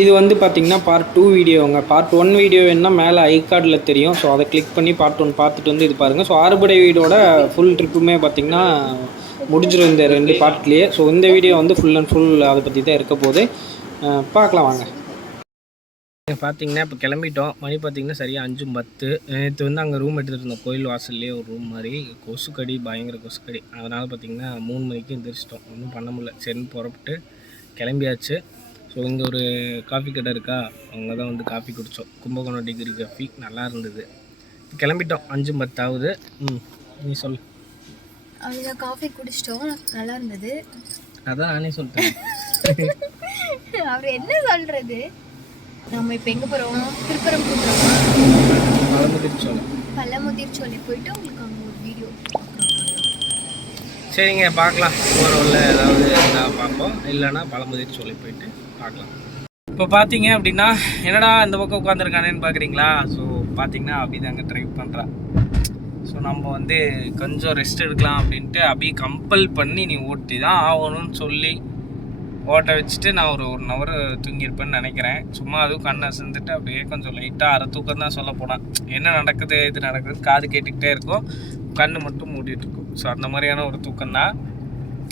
இது வந்து பார்த்திங்கன்னா பார்ட் 2 வீடியோங்க. பார்ட் 1 வீடியோ வேணுன்னா மேலே ஐ கார்டில் தெரியும். ஸோ அதை கிளிக் பண்ணி பார்ட் 1 பார்த்துட்டு வந்து இது பாருங்கள். ஸோ ஆறுபடை வீடோட ஃபுல் ட்ரிப்புமே பார்த்திங்கன்னா முடிஞ்சிடும் இந்த 2 பார்ட்லேயே. ஸோ இந்த வீடியோ வந்து ஃபுல் அண்ட் ஃபுல் அதை பற்றி தான் இருக்க போது. பார்க்கலாம் வாங்க. பார்த்தீங்கன்னா இப்போ கிளம்பிட்டோம். மணி பார்த்திங்கன்னா சரியாக 5:10. நேற்று வந்து அங்கே ரூம் எடுத்துகிட்டு இருந்தோம். கோயில் வாசல்லே ஒரு ரூம் மாதிரி. கொசுக்கடி, பயங்கர கொசுக்கடி. அதனால் பார்த்திங்கன்னா 3 மணிக்கு எந்திரிச்சிட்டோம். ஒன்றும் பண்ண முடியல. சரின்னு புறப்பட்டு கிளம்பியாச்சு. ஸோ இங்கே ஒரு காஃபி கடை இருக்கா, அவங்க தான் வந்து காஃபி குடித்தோம். கும்பகோணம் டிகிரி காஃபி நல்லா இருந்தது. கிளம்பிட்டோம். 5:10 ஆகுது. நீ சொல். அவங்க காஃபி குடிச்சிட்டோம், நல்லா இருந்தது. அதான் நானே சொல்லிட்டேன். அவர் என்ன சொல்கிறது? நம்ம இப்போ எங்கே போகிறோம்? திருப்பரங்குன்றம், பழமுதிர்ச்சோலை போயிட்டு உங்களுக்கு அங்கே ஒரு வீடியோ. சரிங்க, பார்க்கலாம். போகிறோம்ல ஏதாவது இருந்தால் பார்ப்போம், இல்லைன்னா பழமுதிர்ச்சோலை போயிட்டு பார்க்கலாம். இப்போ பார்த்தீங்க அப்படின்னா என்னடா இந்த பக்கம் உட்காந்துருக்கானேன்னு பார்க்குறீங்களா? ஸோ பார்த்தீங்கன்னா அபி தாங்க ட்ரைவ் பண்ணுறான். ஸோ நம்ம வந்து கொஞ்சம் ரெஸ்ட் எடுக்கலாம் அப்படின்ட்டு அபி கம்பல் பண்ணி நீ ஓட்டி தான் ஆகணும்னு சொல்லி ஓட்ட வச்சுட்டு நான் ஒரு 1 ஹவர் தூங்கியிருப்பேன்னு நினைக்கிறேன். சும்மா அதுவும் கண்ணை அசந்துட்டு அப்படியே கொஞ்சம் லைட்டாக அரை தூக்கம் தான் சொல்ல போனேன். என்ன நடக்குது இது நடக்குது காது கேட்டுக்கிட்டே இருக்கும், கண்ணு மட்டும் மூடிட்டு இருக்கும். ஸோ அந்த மாதிரியான ஒரு தூக்கம் தான்.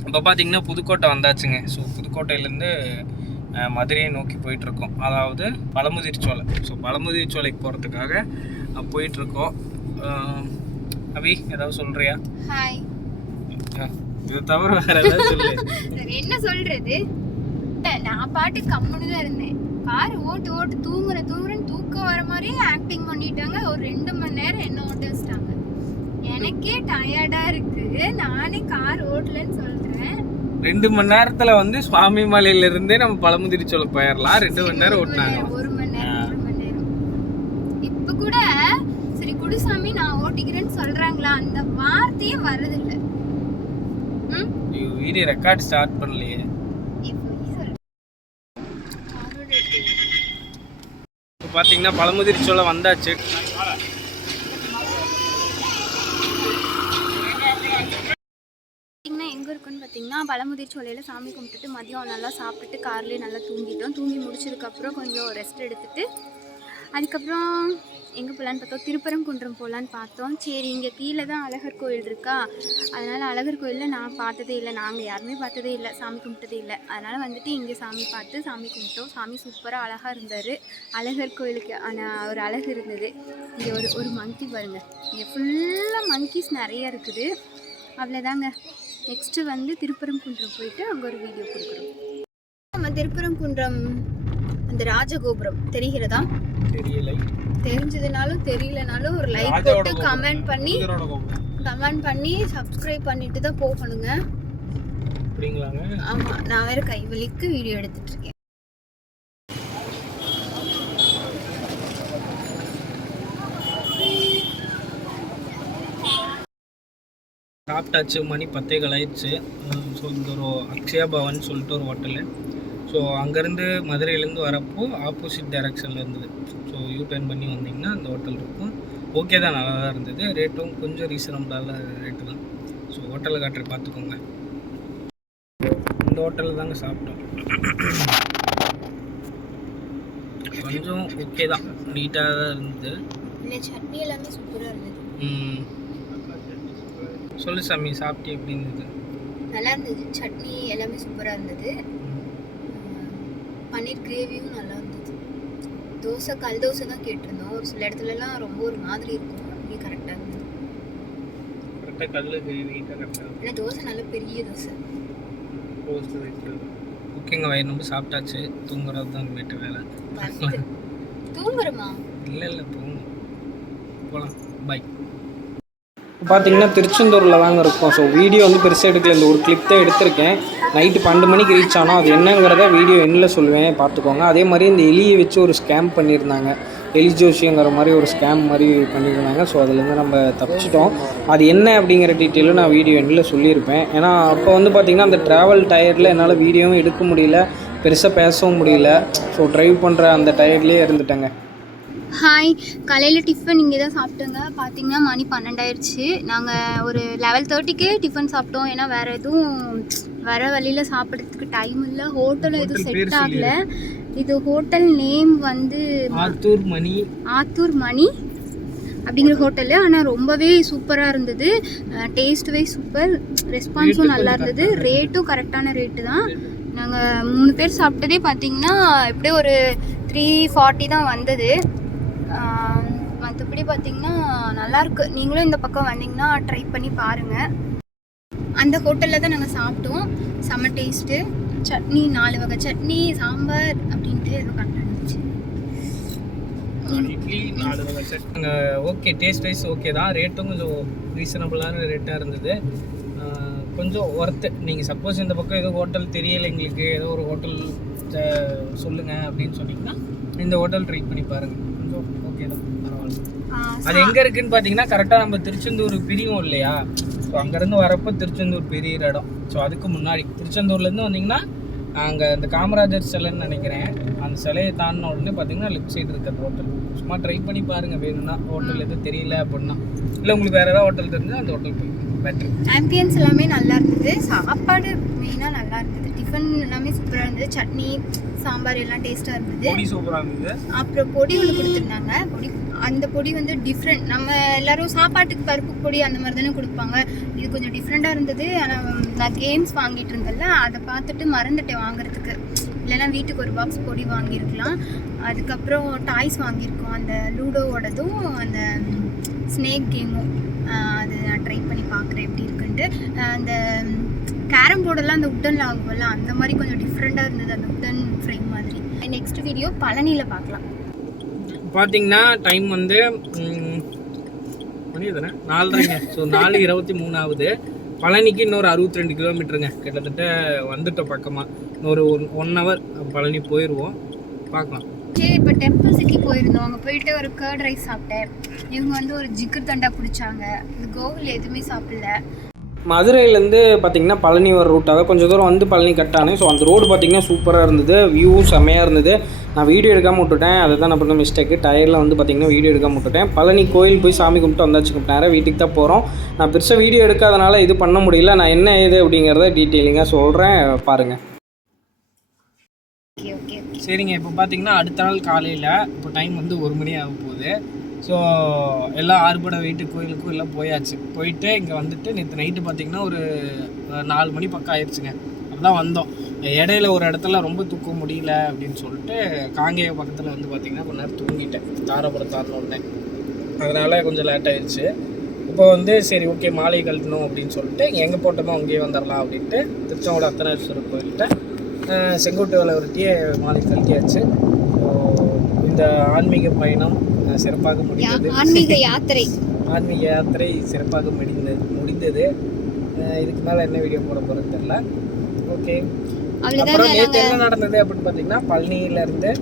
இப்போ பார்த்தீங்கன்னா புதுக்கோட்டை வந்தாச்சுங்க. ஸோ புதுக்கோட்டையிலேருந்து மதுரையை நோக்கி போயிட்டுருக்கோம், அதாவது பழமுதிர்ச்சோலை. ஸோ பழமுதிர்ச்சோலைக்கு போகிறதுக்காக போயிட்டுருக்கோம். அபி ஏதாவது சொல்கிறியா? ஹாய். இதை தவிர வேறு ஏதாவது சொல்லு. என்ன சொல்கிறது? நான் பாட்டு கம்முன்னு தான் இருந்தேன். கார் ஓட்டு ஓட்டு தூங்குறேன்னு தூக்கம் வர மாதிரியே ஆக்டிங் பண்ணிட்டாங்க. ஒரு 2 மணி நேரம் என்ன ஓட்ட வச்சிட்டாங்க. எனக்கே டயர்டாக இருக்குது. நானே கார் ஓட்டலன்னு சொல்கிறேன். 2 மணி நேரத்துல வந்து சுவாமி மலையில இருந்தே நம்ம பழமுதிர்ச்சோலை போயிடலாம். 2 மணி நேரம் ஓட்டினாங்க. 1 மணி நேரம். இப்ப கூட சரி குடுசாமி நான் ஓட்டிக்கிறேன்னு சொல்றாங்களா, அந்த வார்த்தையே வரதில்லை. வீடியோ ரெக்கார்ட் ஸ்டார்ட் பண்ணலையே. இப்போ பார்த்தீங்கன்னா பழமுதிர்ச்சோலை வந்தாச்சு. எங்கே இருக்குன்னு பார்த்தீங்கன்னா பழமுதிர்ச்சோலையில் சாமி கும்பிட்டுட்டு மதியம் நல்லா சாப்பிட்டுட்டு கார்லேயே நல்லா தூங்கிட்டோம். தூங்கி முடிச்சதுக்கப்புறம் கொஞ்சம் ரெஸ்ட் எடுத்துட்டு அதுக்கப்புறம் எங்கே போகலான்னு பார்த்தோம், திருப்பரங்குன்றம் போகலான்னு பார்த்தோம். சரி இங்கே கீழே தான் அழகர் கோயில் இருக்கா, அதனால் அழகர் கோயிலில் நான் பார்த்ததே இல்லை, நாங்கள் யாருமே பார்த்ததே இல்லை, சாமி கும்பிட்டதே இல்லை. அதனால் வந்துட்டு இங்கே சாமி பார்த்து சாமி கும்பிட்டோம். சாமி சூப்பராக அழகாக இருந்தார். அழகர் கோயிலுக்கு ஒரு அழகு இருந்தது. இங்கே ஒரு மங்கி பாருங்கள், இங்கே ஃபுல்லாக மங்கீஸ் நிறைய இருக்குது. அவ்வளோதாங்க. நெக்ஸ்ட்டு வந்து திருப்பரங்குன்றம் போயிட்டு அங்கே ஒரு வீடியோ கொடுக்குறோம். நம்ம திருப்பரங்குன்றம் அந்த ராஜகோபுரம் தெரிகிறதா? தெரியலை. தெரிஞ்சதுனாலும் தெரியலனாலும் ஒரு லைக் போட்டு கமெண்ட் பண்ணி சப்ஸ்கிரைப் பண்ணிட்டு தான் போகணுங்க. அப்படிங்களாங்க? ஆமாம், நான் வேறு கைவலிக்கு வீடியோ எடுத்துட்டு இருக்கேன். சாப்பிட்டாச்சு. மணி 10 ஆயிடுச்சு. ஸோ இங்கே ஒரு அக்ஷயா பவன் சொல்லிட்டு ஒரு ஹோட்டலு. ஸோ அங்கேருந்து மதுரையிலேருந்து வரப்போ ஆப்போசிட் டைரக்ஷனில் இருந்தது. ஸோ யூ-டர்ன் பண்ணி வந்தீங்கன்னா அந்த ஹோட்டல் இருக்கும். ஓகே தான், நல்லா தான் இருந்தது. ரேட்டும் கொஞ்சம் ரீசனபிளான ரேட்டு தான். ஸோ ஹோட்டலில் காட்டுற பார்த்துக்கோங்க. இந்த ஹோட்டலில் தாங்க சாப்பிட்டோம். கொஞ்சம் ஓகே தான், நீட்டாக தான் இருந்தது. சட்னி எல்லாமே சூப்பராக இருந்தது. சொல்லு சாமி, சாப்பிட்டு எப்படி இருந்தது? நல்லா இருந்தது. சட்னி எல்லாமே சூப்பராக இருந்தது. பன்னீர் கிரேவியும் நல்லா இருந்தது. தோசை கல் தோசை தான் கேட்டிருந்தோம். ஒரு சில இடத்துலலாம் ரொம்ப ஒரு மாதிரி இருக்கும், இங்கே கரெக்டாக இருந்தது. கரெக்டாக கல் கிரேவி கரெக்டாக. இல்லை தோசை நல்ல பெரிய தோசை. ஓகேங்க, வயிறு ரொம்ப சாப்பிட்டாச்சு. தூங்குறது தான் வீட்டு வேலை. தூங்குறமா? இல்லை போகலாம். பாய். பார்த்தீங்கன்னா திருச்செந்தூரில் தாங்க இருக்கும். ஸோ வீடியோ வந்து பெருசாக எடுக்கல, இந்த ஒரு கிளிப் தான் எடுத்திருக்கேன். நைட்டு 12 மணிக்கு ரீச் ஆனோம். அது என்னங்கிறத வீடியோ எண்ணில் சொல்லுவேன், பார்த்துக்கோங்க. அதே மாதிரி இந்த எலியை வச்சு ஒரு ஸ்கேம் பண்ணியிருந்தாங்க. எலி ஜோஷிங்கிற மாதிரி ஒரு ஸ்கேம் மாதிரி பண்ணியிருந்தாங்க. ஸோ அதுலேருந்து நம்ம தப்பிச்சிட்டோம். அது என்ன அப்படிங்கிற டீட்டெயிலும் நான் வீடியோ எண்ணில் சொல்லியிருப்பேன். ஏன்னா அப்போ வந்து பார்த்திங்கன்னா அந்த ட்ராவல் டயர்டில் என்னால் வீடியோவும் எடுக்க முடியல, பெருசாக பேசவும் முடியல. ஸோ ட்ரைவ் பண்ணுற அந்த டயர்ட்லேயே இருந்துட்டேங்க. ஹாய், காலையில் டிஃபன் இங்கே தான் சாப்பிட்டோங்க. பார்த்தீங்கன்னா மணி 12 ஆயிடுச்சு. நாங்கள் ஒரு 11:30க்கே டிஃபன் சாப்பிட்டோம். ஏன்னா வேறு எதுவும் வர வழியில் சாப்பிட்றதுக்கு டைம் இல்லை. ஹோட்டலும் எதுவும் செட் ஆகலை. இது ஹோட்டல் நேம் வந்து ஆத்தூர் மணி அப்படிங்கிற ஹோட்டலு. ஆனால் ரொம்பவே சூப்பராக இருந்தது. டேஸ்ட் வைஸ் சூப்பர், ரெஸ்பான்ஸும் நல்லா இருந்தது. ரேட்டும் கரெக்டான ரேட்டு தான். நாங்கள் 3 பேர் சாப்பிட்டதே பார்த்திங்கன்னா எப்படியே ஒரு 340 தான் வந்தது. மற்றபடி பார்த்திங்கன்னா நல்லாயிருக்கு. நீங்களும் இந்த பக்கம் வந்தீங்கன்னா ட்ரை பண்ணி பாருங்கள். அந்த ஹோட்டலில் தான் நாங்கள் சாப்பிட்டோம். செம்ம டேஸ்ட்டு. சட்னி 4 வகை சட்னி, சாம்பார் அப்படின்ட்டு ஏதோ கண்டுச்சு. இட்லி 4 வகை chutney. Okay, taste wise okay தான். ரேட்டும் கொஞ்சம் ரீசனபிளான ரேட்டாக இருந்தது. கொஞ்சம் ஒர்த்து. நீங்கள் சப்போஸ் இந்த பக்கம் ஏதோ ஹோட்டல் தெரியலை எங்களுக்கு, ஏதோ ஒரு ஹோட்டல் சொல்லுங்கள் அப்படின்னு சொன்னீங்கன்னா இந்த ஹோட்டல் ட்ரை பண்ணி பாருங்கள். கொஞ்சம் ஓகே தான், பரவாயில்ல. அது எங்கே இருக்குதுன்னு பார்த்தீங்கன்னா கரெக்டாக நம்ம திருச்செந்தூர் பிரியும் இல்லையா, ஸோ அங்கேருந்து வரப்போ திருச்செந்தூர் பெரிய இடம். ஸோ அதுக்கு முன்னாடி திருச்செந்தூர்லேருந்து வந்தீங்கன்னா அங்கே இந்த காமராஜர் சிலைன்னு நினைக்கிறேன், அந்த சிலையை தாண்டின உடனே பார்த்தீங்கன்னா லெஃப்ட் சைடு இருக்குது அந்த ஹோட்டல். சும்மா ட்ரை பண்ணி பாருங்கள் வேணும்னா. ஹோட்டல் எதுவும் தெரியல அப்படின்னா, இல்லை உங்களுக்கு வேறு ஏதாவது ஹோட்டல் தெரிஞ்சால் அந்த ஹோட்டல் போய் பெட்ரு. ஆம்பியன்ஸ் எல்லாமே நல்லா இருந்தது. சாப்பாடு மெயினாக நல்லா இருந்தது. டிஃபன் எல்லாமே சூப்பராக இருந்தது. சட்னி, சாம்பார் எல்லாம் டேஸ்ட்டாக இருந்தது. பொடி சூப்பராக இருந்தது. அப்புறம் பொடி ஒன்று கொடுத்துருந்தாங்க. அந்த பொடி வந்து டிஃப்ரெண்ட். நம்ம எல்லோரும் சாப்பாட்டுக்கு பருப்பு பொடி அந்த மாதிரி தானே கொடுப்பாங்க. இது கொஞ்சம் டிஃப்ரெண்ட்டாக இருந்தது. ஆனால் நான் கேம்ஸ் வாங்கிட்டு இருந்தேன்ல, அதை பார்த்துட்டு மறந்துட்டேன் வாங்குறதுக்கு. இல்லைன்னா வீட்டுக்கு ஒரு பாக்ஸ் பொடி வாங்கியிருக்கலாம். அதுக்கப்புறம் டாய்ஸ் வாங்கியிருக்கோம், அந்த லூடோவோடதும் அந்த ஸ்னேக் கேமும். அது நான் ட்ரை பண்ணி பார்க்குறேன் எப்படி இருக்குன்ட்டு. அந்த கேரம் போர்டெல்லாம் அந்த உட்டனில் ஆகும்ல, அந்த மாதிரி கொஞ்சம் டிஃப்ரெண்ட்டாக இருந்தது, அந்த உட்டன் ஃப்ரேம் மாதிரி. நெக்ஸ்ட் வீடியோ பழனியில் பார்க்கலாம். பார்த்தீங்கன்னா டைம் வந்து மணி தானே 4:30. ஸோ 4:23 ஆகுது. பழனிக்கு இன்னொரு 62 கிலோமீட்டருங்க. கிட்டத்தட்ட வந்துட்டோம் பக்கமாக. இன்னொரு 1 ஹவர் பழனி போயிடுவோம். பார்க்கலாம். சரி, இப்போ டெம்பிள் சிட்டி போயிருந்தோம். அங்கே போயிட்டு ஒரு கர்ட் ரைஸ் சாப்பிட்டேன். இவங்க வந்து ஒரு ஜிக்கர் தண்டா பிடிச்சாங்க. இந்த கோவில் எதுவுமே சாப்பிடல. மதுரையிலேருந்து பார்த்தீங்கன்னா பழனி வர ரூட்டாக கொஞ்சம் தூரம் வந்து பழனி கட்டானே. ஸோ அந்த ரோடு பார்த்தீங்கன்னா சூப்பராக இருந்தது, வியூ செம்மையாக இருந்தது. நான் வீடியோ எடுக்காமல் விட்டுட்டேன், அதை தான் நான் பண்ண மிஸ்டேக்கு. டயரில் வந்து பார்த்திங்கன்னா வீடியோ எடுக்காமல் விட்டுட்டேன். பழனி கோயில் போய் சாமி கும்பிட்டு வந்தாச்சு. நேரம் வீட்டுக்கு தான் போகிறோம். நான் பெருசாக வீடியோ எடுக்காதனால இது பண்ண முடியல. நான் என்ன ஏது அப்படிங்கிறத டீட்டெயிலிங்காக சொல்கிறேன், பாருங்கள். சரிங்க, இப்போ பார்த்தீங்கன்னா அடுத்த நாள் காலையில் இப்போ டைம் வந்து 1 மணி ஆக போகுது. ஸோ எல்லாம் ஆறுபடை வெயிட்டு கோயிலுக்கும் எல்லாம் போயாச்சு. போயிட்டு இங்கே வந்துட்டு நேற்று நைட்டு பார்த்திங்கன்னா ஒரு 4 மணி பக்கம் ஆயிடுச்சுங்க. அப்போதான் வந்தோம். இடையில ஒரு இடத்துல ரொம்ப தூக்க முடியல அப்படின்னு சொல்லிட்டு காங்கேய பக்கத்தில் வந்து பார்த்திங்கன்னா கொஞ்ச நேரம் தூங்கிட்டேன், தாராபுரம் தாண்டினோடனே. அதனால் கொஞ்சம் லேட் ஆயிடுச்சு. இப்போ வந்து சரி ஓகே மாலை கழட்டணும் அப்படின்னு சொல்லிட்டு எங்கே போட்டோமோ அங்கேயே வந்துடலாம் அப்படின்ட்டு திருச்செங்கோடு அர்த்தநாரீஸ்வரர் கோயில்கிட்ட செங்கோட்டை விளவரட்டியே மாலை கழட்டியாச்சு. ஸோ இந்த ஆன்மீக பயணம் சிறப்பாக முடிந்தது. ஆன்மீக யாத்திரை சிறப்பாக முடிந்தது. இதுக்கு மேலே என்ன வீடியோ போட போகிறது தெரியல. ஓகே, அப்புறம் நேற்று என்ன நடந்தது அப்படின்னு பார்த்தீங்கன்னா பழனியிலேருந்து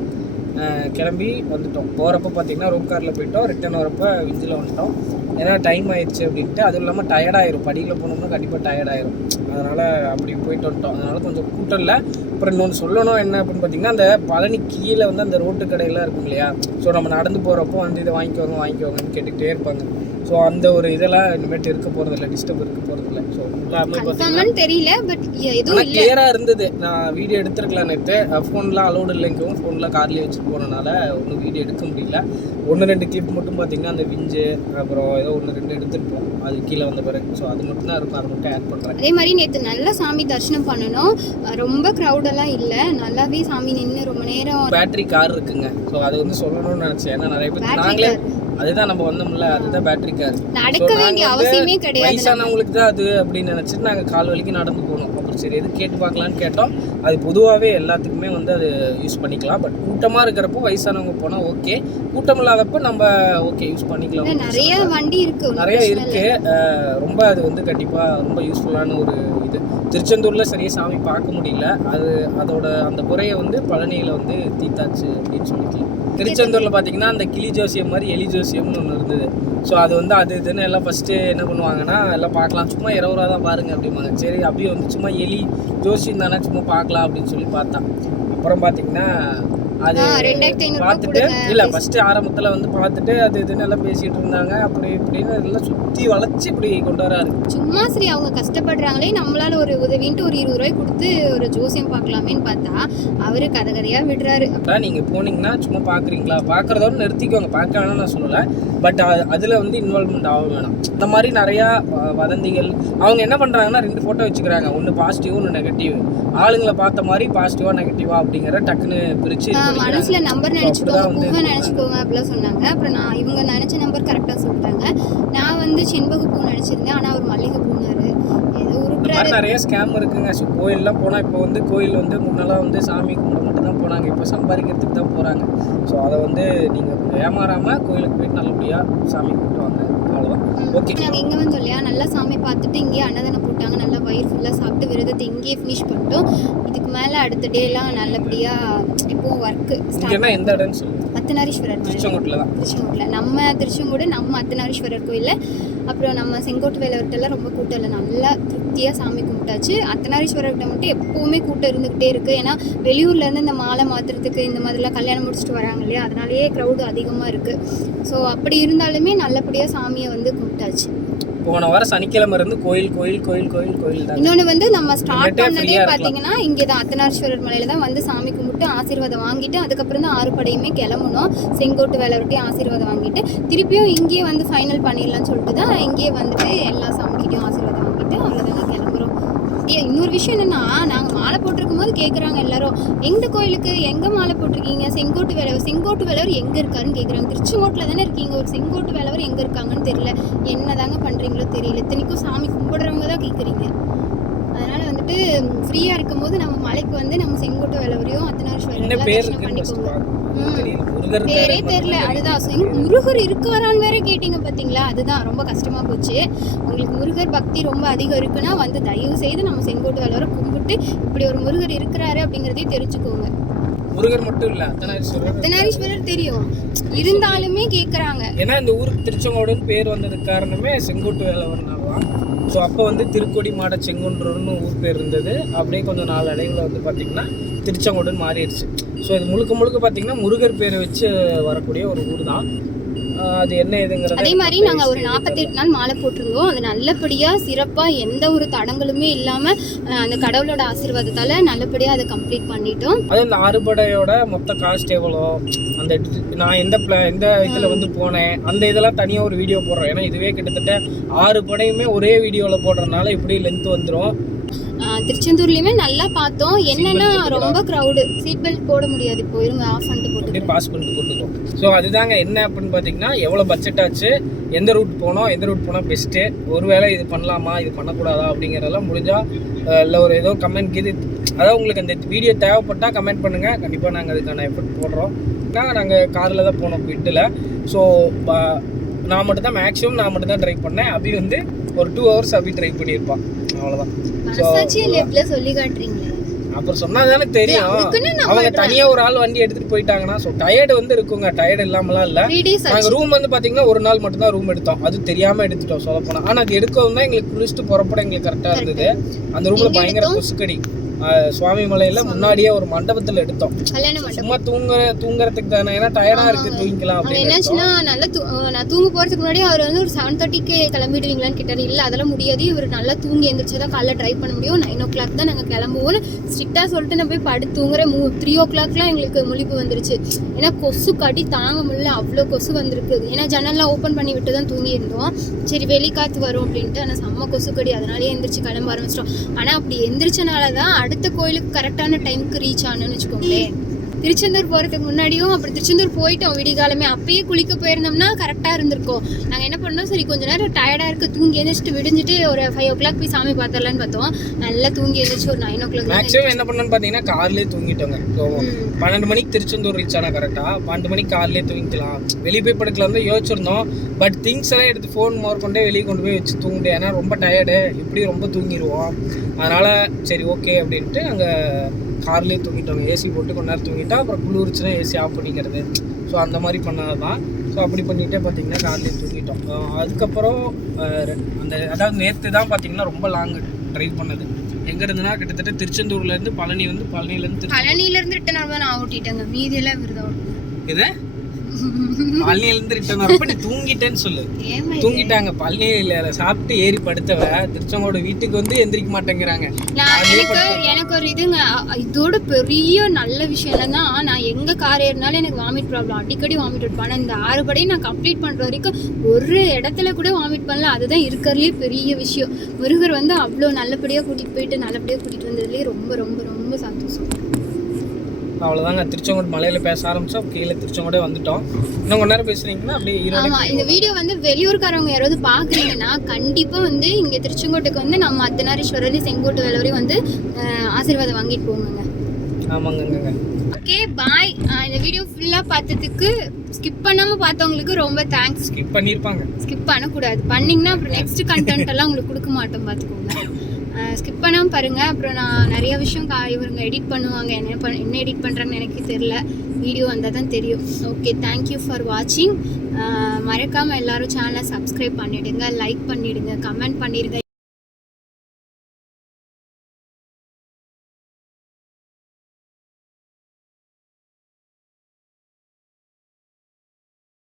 கிளம்பி வந்துட்டோம். போகிறப்ப பார்த்தீங்கன்னா ரூம் காரில் போயிட்டோம், ரிட்டர்ன் வரப்போ விஞ்சில் வந்துட்டோம். ஏன்னா டைம் ஆயிடுச்சு அப்படின்ட்டு. அதுவும் இல்லாமல் டயர்டாயிரும், படியில் போனோம்னா கண்டிப்பாக டயர்டாயிரும். அதனால் அப்படி போயிட்டு வந்துட்டோம். அதனால் கொஞ்சம் கூட்டம் இல்லை. அப்புறம் இன்னொன்று சொல்லணும் என்ன அப்படின்னு பார்த்தீங்கன்னா, அந்த பழனி கீழே வந்து அந்த ரோட்டு கடையெல்லாம் இருக்கும் இல்லையா, ஸோ நம்ம நடந்து போகிறப்போ வந்து இதை வாங்கிக்கோங்கன்னு கேட்டுக்கிட்டே இருப்பாங்க. ஸோ அந்த ஒரு இதெல்லாம் இனிமேட்டு இருக்க போகிறதில்ல, டிஸ்டர்ப் இருக்க போகிறதில்ல. ஸோ எல்லாமே பார்த்தீங்கன்னா தெரியல, பட் ஆனால் கிளியராக இருந்தது. நான் வீடியோ எடுத்துருக்கலாம் நேற்று. ஃபோன்லாம் அலோடு இல்லைங்கவும் ஃபோன்லாம் கார்லேயே வச்சுட்டு போனனால ஒன்றும் வீடியோ எடுக்க முடியல. 1-2 கிளிப் மட்டும் பார்த்தீங்கன்னா அந்த விஞ்சு அப்புறம் ஏதோ 1-2 எடுத்துருப்போம் அது கீழே வந்த பிறகு. ஸோ அது மட்டும் தான் இருக்கும், அதை மட்டும் ஆட் பண்ணுறேன். அதே மாதிரி நேற்று நல்லா சாமி தரிசனம் பண்ணணும். ரொம்ப க்ரௌடெல்லாம் இல்லை, நல்லாவே சாமி நின்று ரொம்ப நேரம். பேட்டரி கார் இருக்குங்க. ஸோ அது வந்து சொல்லணும்னு நினச்சேன். ஏன்னா நிறைய பேர் நாங்களே அதுதான் நம்ம வந்தோம்ல, அதுதான் பேட்டரி கார். நடக்க வேண்டிய அவசியமே கிடையாது, வயசானவங்களுக்கு தான் அது அப்படின்னு நினச்சிட்டு நாங்கள் கால் வலிக்கு நடந்து போனோம். அப்புறம் சரி எது கேட்டு பார்க்கலான்னு கேட்டோம். அது பொதுவாகவே எல்லாத்துக்குமே வந்து அது யூஸ் பண்ணிக்கலாம். பட் கூட்டமாக இருக்கிறப்போ வயசானவங்க போனால் ஓகே, கூட்டம் இல்லாதப்போ நம்ம ஓகே யூஸ் பண்ணிக்கலாம். நிறைய வண்டி இருக்குது, நிறைய இருக்குது. ரொம்ப அது வந்து கண்டிப்பாக ரொம்ப யூஸ்ஃபுல்லான ஒரு இது. திருச்செந்தூரில் சரியாக சாமி பார்க்க முடியல, அதோட அந்த குறையை வந்து பழனியில் வந்து தீத்தாச்சு அப்படின்னு சொல்லிக்கலாம். திருச்செந்தூரில் பார்த்தீங்கன்னா அந்த கிளி ஜோசியம் மாதிரி எலி ஜோசியம்னு ஒன்று இருந்தது. ஸோ அது வந்து அது இதுன்னு எல்லாம் ஃபஸ்ட்டு என்ன பண்ணுவாங்கன்னா எல்லாம் பார்க்கலாம், சும்மா 20 ரூபா தான் பாருங்கள் அப்படிம்பாங்க. சரி அப்படியே வந்து சும்மா எலி ஜோசியம் தானே சும்மா பார்க்கலாம் அப்படின்னு சொல்லி பார்த்தேன். அப்புறம் பார்த்தீங்கன்னா அது 2500 பார்த்துட்டு இல்லை ஃபஸ்ட்டு ஆரம்பத்தில் வந்து பார்த்துட்டு அது இதுன்னு எல்லாம் பேசிகிட்டு இருந்தாங்க. அப்படி இப்படின்னு எல்லாம் சுற்றி வளைச்சி இப்படி கொண்டு வராரு. சும்மா சரி அவங்க கஷ்டப்படுறாங்களே, நம்மளால ஒரு உதவின்ட்டு ஒரு 20 ரூபாய் கொடுத்து ஒரு ஜோசியம் பார்க்கலாமேன்னு பார்த்தா அவரு கதை கதையாக விடுறாரு. அதான் நீங்கள் போனீங்கன்னா சும்மா பார்க்குறீங்களா, பார்க்குறதோட நிறுத்திக்கோங்க, பார்க்க வேணாம் நான் சொல்லலை. பட் அதில் வந்து இன்வால்வ்மெண்ட் ஆக வேணாம். இந்த மாதிரி நிறையா வதந்திகள். அவங்க என்ன பண்ணுறாங்கன்னா 2 ஃபோட்டோ வச்சுக்கிறாங்க, ஒன்று பாசிட்டிவ் ஒன்று நெகட்டிவ். ஆளுங்களை பார்த்த மாதிரி பாசிட்டிவா நெகட்டிவா அப்படிங்கிற டக்குன்னு பிரிச்சு மனசுல நம்பர் நினைச்சுக்கோங்க, பூவை நினைச்சுக்கோங்க அப்படிலாம் சொன்னாங்க. அப்புறம் நான் இவங்க நினைச்ச நம்பர் கரெக்டாக சொல்லிட்டாங்க. நான் வந்து செண்பக பூ நினைச்சிருந்தேன், ஆனால் அவர் மல்லிகை பூனாரு. ஏதோ உருட்டுறாரு. நிறைய ஸ்கேம் இருக்குங்க. ஸோ கோயிலெலாம் போனால் இப்போ வந்து கோயில் வந்து முன்னெல்லாம் வந்து சாமி கும்பிட மட்டும் தான் போனாங்க, இப்போ சம்பாதிக்கிறதுக்கு தான் போகிறாங்க. ஸோ அதை வந்து நீங்கள் ஏமாறாமல் கோயிலுக்கு போயிட்டு நல்லபடியாக சாமி கும்பிட்டு வாங்க. அவ்வளோதான். ஓகே, நாங்கள் இங்கே வந்து இல்லையா நல்லா சாமி பார்த்துட்டு இங்கேயே அன்னதானம் போட்டாங்க. நல்லா வயிறு ஃபுல்லாக சாப்பிட்டு விரதத்தை இங்கேயே ஃபினிஷ் பண்ணிட்டோம். இதுக்கு மேலே அடுத்த டேலாம் நல்லபடியாக இப்போது ஒர்க்கு ஸ்டார்ட். எந்த இடம்னு சொல்லுங்கள்? அர்த்தநாரீஸ்வரர் திருச்செங்கோட்டில் தான். திருச்செங்கோட்டில் நம்ம திருச்செங்கோடு நம்ம அர்த்தநாரீஸ்வரர் கோயிலில். அப்புறம் நம்ம செங்கோட்டு வேலைவர்கிட்டலாம் ரொம்ப கூட்டம் இல்லை, நல்லா திருப்தியாக சாமி கும்பிட்டாச்சு. அர்த்தநாரீஸ்வரர்கிட்ட மட்டும் எப்போவுமே கூட்டம் இருந்துக்கிட்டே இருக்குது. ஏன்னா வெளியூர்லேருந்து இந்த மாலை மாற்றுறதுக்கு இந்த மாதிரிலாம் கல்யாணம் முடிச்சுட்டு வராங்க இல்லையா, அதனாலேயே க்ரௌடு அதிகமாக இருக்குது. ஸோ அப்படி இருந்தாலுமே நல்லபடியாக சாமியை வந்து கும்பிட்டாச்சு. போன வாரம் சனிக்கிழமை இருந்து கோயில் கோயில் கோயில் கோயில் கோயில் தான். இன்னொன்று வந்து நம்ம ஸ்டார்ட் பண்ணதே பார்த்தீங்கன்னா இங்கே தான் அர்த்தநாரீஸ்வரர் மலையில தான் வந்து சாமி கும்பிட்டு ஆசீர்வாதம் வாங்கிட்டு அதுக்கப்புறம் தான் 6 படையுமே கிளம்பணும். செங்கோட்டு வேலைவர்கிட்டையும் ஆசீர்வாதம் வாங்கிட்டு திருப்பியும் இங்கேயே வந்து ஃபைனல் பண்ணிடலாம்னு சொல்லிட்டு தான் இங்கேயே வந்துட்டு எல்லா சாமிக்கிட்டையும் ஆசீர்வாதம் வாங்கிட்டு அவ்வளோதாங்க கிளம்புறோம். இன்னொரு விஷயம் என்னன்னா, நாங்கள் மாலை போட்டிருக்கும் போது கேட்குறாங்க எல்லாரும், எந்த கோயிலுக்கு எங்கே மாலை போட்டிருக்கீங்க? செங்கோட்டு வேலைவர் எங்கே இருக்காருன்னு கேட்குறாங்க. திருச்செங்கோட்டில் தானே இருக்கீங்க, ஒரு செங்கோட்டு வேலைவர் எங்கே இருக்காங்கன்னு தெரியல, என்ன தாங்க பண்ணுறீங்களோ தெரியல. இத்தனைக்கும் சாமி கும்பிடுறவங்க தான் கேட்குறீங்க. அதனால் வந்துட்டு ஃப்ரீயாக இருக்கும் போது நம்ம மலைக்கு வந்து நம்ம செங்கோட்டு வேலைவரையும் அர்த்தநாரீஸ்வரர் தரிசனம் பண்ணிக்கோங்க. பேரே தெரியல. அதுதான் முருகர் இருக்குறான்னு வேற கேட்டீங்க பார்த்தீங்களா, அதுதான் ரொம்ப கஷ்டமாக போச்சு. உங்களுக்கு முருகர் பக்தி ரொம்ப அதிகம் இருக்குன்னா வந்து தயவு செய்து நம்ம செங்கோட்டு வேலைவரை கும்பிட்டு இப்படி ஒரு முருகர் இருக்கிறாரு அப்படிங்கிறதையும் தெரிஞ்சுக்கோங்க. முருகர் மட்டும் இல்ல, அர்த்தநாரீஸ்வரர் தெரியும், இருந்தாலுமே கேட்குறாங்க. ஏன்னா இந்த ஊருக்கு திருச்செங்கோடுன்னு பேர் வந்ததுக்கு காரணமே செங்கோட்டு வேலைவர்னால தான். ஸோ அப்போ வந்து திருக்கோடி மாட செங்குன்றன்னு ஊர் பேர் இருந்தது. அப்படியே கொஞ்சம் நாள் அடைவில் வந்து பார்த்திங்கன்னா திருச்செங்கோடுன்னு மாறிடுச்சு. ஸோ இது முழுக்க முழுக்க பார்த்திங்கன்னா முருகர் பேரை வச்சு வரக்கூடிய ஒரு ஊர் தான். அது என்ன ஏதுங்கிறது. அதே மாதிரி நாங்கள் ஒரு 48 நாள் மாலை போட்டிருந்தோம். அது நல்லபடியாக சிறப்பாக எந்த ஒரு தடங்களுமே இல்லாமல் அந்த கடவுளோட ஆசீர்வாதத்தால் நல்லபடியாக அதை கம்ப்ளீட் பண்ணிட்டோம். அது இந்த 6 படையோட மொத்த காஸ்ட் எவ்வளோ, அந்த நான் எந்த இதில் வந்து போனேன், அந்த இதெல்லாம் தனியாக ஒரு வீடியோ போடுறேன். ஏன்னா இதுவே கிட்டத்தட்ட 6 படையுமே ஒரே வீடியோவில் போடுறதுனால இப்படி லென்த் வந்துடும். திருச்செந்தூர்லயுமே நல்லா பார்த்தோம். என்னன்னா ரொம்ப க்ரௌடு, சீட் பெல்ட் போட முடியாது. இப்போ இருங்க ஆஃப் பண்ணிட்டு போட்டு பாஸ் பண்ணிட்டு போட்டுக்கோ. ஸோ அதுதாங்க என்ன அப்படின்னு பார்த்தீங்கன்னா, எவ்வளோ பட்ஜெட் ஆச்சு, எந்த ரூட் போனால் பெஸ்ட்டு, ஒருவேளை இது பண்ணலாமா இது பண்ணக்கூடாதா அப்படிங்கிறதெல்லாம் முடிஞ்சால் இல்லை ஒரு ஏதோ கமெண்ட் இது, அதாவது உங்களுக்கு அந்த வீடியோ தேவைப்பட்டால் கமெண்ட் பண்ணுங்கள். கண்டிப்பாக நாங்கள் அதுக்கான எஃபர்ட் போடுறோம். நாங்கள் காரில் தான் போனோம் வீட்டில். ஸோ நான் மட்டும் தான் ட்ரைவ் பண்ணேன். அபி வந்து ஒரு 2 hours அபி ட்ரைவ் பண்ணியிருப்பான், அவ்வளோதான். சொல்லி காட்டுறீங்களே, அப்புறம் சொன்னாதானே தெரியும். அவங்க தனியா ஒரு ஆள் வண்டி எடுத்துட்டு போயிட்டாங்கன்னா ஸோ டயர்டு வந்து இருக்குங்க. டயர்டு இல்லாமலாம் இல்லை. நாங்கள் ரூம் வந்து பார்த்தீங்கன்னா ஒரு நாள் மட்டும் தான் ரூம் எடுத்தோம். அது தெரியாமல் எடுத்துட்டோம் சொல்ல போனால். ஆனால் அது எடுக்கவும் தான் எங்களுக்கு குளிச்சுட்டு புறப்பட எங்களுக்கு கரெக்டாக இருந்தது. அந்த ரூமில் பயங்கர கொசுக்கடி. சுவாமி மலையில முன்னாடியே ஒரு மண்டபத்துல எடுத்தோம். சும்மா தூங்குறதுக்கு தானே, ஏன்னா டயர்டா இருக்கு தூங்கிக்கலாம் அப்படின்னு. என்னாச்சுன்னா நல்லா நான் தூங்க போறதுக்கு முன்னாடி அவர் வந்து ஒரு 7:30க்கு கிளம்பிடுவீங்களான்னு கேட்டாரு. இல்ல அதெல்லாம் முடியாது, இவர் நல்லா தூங்கி எந்திரிச்சதான் காலைல டிரைவ் பண்ண முடியும், 9 o'clock தான் நாங்க கிளம்புவோம் ஸ்ட்ரிக்டா சொல்லிட்டு நான் போய் படுத்து தூங்குறேன். 3 o'clockலாம் எங்களுக்கு முழிப்பு வந்துருச்சு. ஏன்னா கொசு கடி தாங்க முடியல, அவ்வளோ கொசு வந்திருக்கு. ஏன்னா ஜன்னல்லாம் ஓப்பன் பண்ணி விட்டு தான் தூங்கி இருந்தோம். சரி வெளி காத்து வரும் அப்படின்ட்டு, ஆனால் செம்ம கொசு கடி, அதனாலேயே எந்திரிச்சு கிளம்ப ஆரம்பிச்சிட்டோம். ஆனா அப்படி எந்திரிச்சனாலதான் அடுத்த கோயிலுக்கு கரெக்டான டைமுக்கு ரீச் ஆனோன்னு வச்சுக்கோங்களேன். திருச்செந்தூர் போகிறதுக்கு முன்னாடியும் அப்புறம் திருச்செந்தூர் போயிட்டோம் விடிகாலமே. அப்பயே குளிக்க போயிருந்தோம்னா கரெக்டாக இருந்திருக்கும். நாங்கள் என்ன பண்ணோம், சரி கொஞ்ச நேரம் டயர்டாக இருக்குது, தூங்கி எழுந்திரிச்சிட்டு விடிஞ்சிட்டு ஒரு 5 o'clock போய் சாமி பார்த்துடலான்னு பார்த்தோம். நல்லா தூங்கி எழுந்திரிச்சு ஒரு 9 o'clock. மேக்ஸிமம் என்ன பண்ணோன்னு பார்த்தீங்கன்னா கார்லேயே தூங்கிட்டோங்க. 12 மணிக்கு திருச்செந்தூர் ரீச் ஆனால் கரெக்டாக 12 மணிக்கு கார்லேயே தூங்கிக்கலாம். வெளியே போய் படுக்கலாம் தான் யோசிச்சிருந்தோம். பட் திங்ஸ் எல்லாம் எடுத்து ஃபோன் கொண்டே வெளியே கொண்டு போய் வச்சு தூங்கிட்டு, ஏன்னா ரொம்ப டயர்டு, இப்படி ரொம்ப தூங்கிடுவோம். அதனால் சரி ஓகே அப்படின்ட்டு அங்கே கார்லேயே தூங்கிட்டோங்க. ஏசி போட்டு கொஞ்ச நேரம் தூங்கிட்டா அப்புறம் குளிர்ச்சுன்னா ஏசி ஆஃப் பண்ணிக்கிறது. ஸோ அந்த மாதிரி பண்ணது தான். ஸோ அப்படி பண்ணிகிட்டே பார்த்தீங்கன்னா கார்லேயே தூங்கிட்டோம். அதுக்கப்புறம் அதாவது நேற்று தான் பார்த்தீங்கன்னா ரொம்ப லாங் ட்ரைவ் பண்ணது. எங்க இருந்துன்னா கிட்டத்தட்ட திருச்செந்தூர்ல இருந்து பழனி வந்து பழனில இருந்து ரிட்டர்ன் ஆகும்போது நான் ஓட்டிட்டேங்க, மீதி எல்லாம் விருதம் இது பழனில இருந்து ரிட்டர்ன் வரப்ப நீ தூங்கிட்டேன்னு சொல்லு. தூங்கிட்டாங்க பழனியில சாப்பிட்டு ஏறி படுத்தவ திருச்செங்கோடு வீட்டுக்கு வந்து எந்திரிக்க மாட்டேங்கிறாங்க. எனக்கு ஒரு இதுங்க, இதோட பெரிய நல்ல விஷயம் என்னன்னா, நான் எங்க கார் ஏறினாலும் எனக்கு வாமிட் ப்ராப்ளம், அடிக்கடி வாமிட் எடுப்பேன். ஆனால் இந்த 6 படையும் நான் கம்ப்ளீட் பண்ற வரைக்கும் ஒரு இடத்துல கூட வாமிட் பண்ணல. அதுதான் இருக்கிறதுலே பெரிய விஷயம். முருகர் வந்து அவ்வளோ நல்லபடியா கூட்டிட்டு போயிட்டு நல்லபடியா கூட்டிட்டு வந்ததுலேயே ரொம்ப ரொம்ப ரொம்ப சந்தோஷம். அவ்வளோதாங்க. திருச்செங்கோடு மலையில பேச ஆரம்பிச்சா கீழே திருச்செங்கோடே வந்துட்டோம். இன்னும் கொஞ்ச நேரம் பேசுறீங்கன்னா அப்படியே ஆமா, இந்த வீடியோ வந்து வெளியூர்காரவங்க யாராவது பாக்குறீங்கன்னா கண்டிப்பா வந்து இங்க திருச்செங்கோட்டுக்கு வந்து நம்ம அர்த்தநாரீஸ்வரர் செங்கோட்டு வேலை வரையும் வந்து ஆசீர்வாதம் வாங்கிட்டு போங்க. ஆமாங்க. Okay bye. இந்த வீடியோ ஃபுல்லா பார்த்ததுக்கு ஸ்கிப் பண்ணாம பார்த்தவங்களுக்கு ரொம்ப தேங்க்ஸ். ஸ்கிப் பண்ணக்கூடாது, பண்ணீங்கன்னா அப்புறம் நெக்ஸ்ட் கண்டென்ட் எல்லாம் உங்களுக்கு கொடுக்க மாட்டோம் பார்த்துக்கோங்க. ஸ்கிப் பண்ணாமல் பாருங்கள். அப்புறம் நான் நிறைய விஷயம் இவங்க எடிட் பண்ணுவாங்க, என்ன எடிட் பண்ணுறாங்கன்னு எனக்கு தெரியல, வீடியோ வந்தால் தான் தெரியும். ஓகே, தேங்க்யூ ஃபார் வாட்சிங். மறக்காமல் எல்லோரும் சேனலை சப்ஸ்கிரைப் பண்ணிவிடுங்க, லைக் பண்ணிவிடுங்க, கமெண்ட் பண்ணிடுங்க.